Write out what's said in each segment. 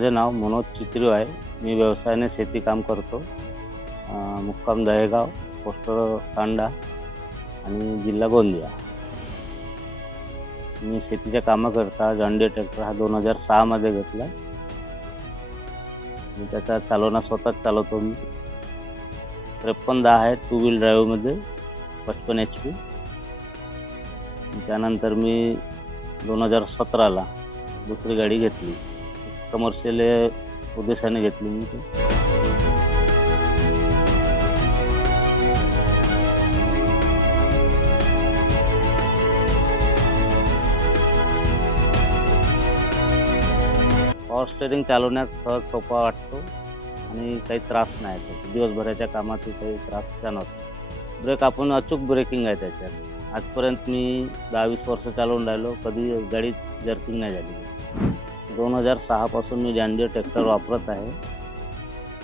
माझे नाव मनोज चित्रिव आहे. मी व्यवसायाने शेती काम करतो. मुक्काम दहेगाव, पोस्ट तांडा आणि जिल्हा गोंदिया. मी शेतीच्या कामाकरता जॉन डीरे ट्रॅक्टर हा 2006 मध्ये घेतला. मी त्याचा चालवणं स्वतःच चालवतो मी. 5310 आहे टू व्हील ड्राईव्हमध्ये, 55 HP. त्यानंतर मी 2017ला दुसरी गाडी घेतली. कमर्शियल उद्देशाने घेतली मी ती. पॉवर स्टेअरिंग चालवण्यात सहज सोपा वाटतो आणि काही त्रास नाही त्याचा. दिवसभराच्या कामातही काही त्रास नसतो. ब्रेक आपण अचूक ब्रेकिंग आहे त्याच्यात. आजपर्यंत मी 10-20 वर्ष चालवून राहिलो, कधी गाडी जर्किंग नाही झाली. 2006 पासून मी जॉन डीरे ट्रॅक्टर वापरत आहे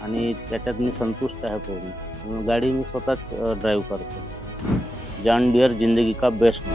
आणि त्याच्यात मी संतुष्ट आहे पूर्ण. गाडी मी स्वतःच ड्राईव्ह करतो. जॉन डीरे जिंदगी का बेस्ट.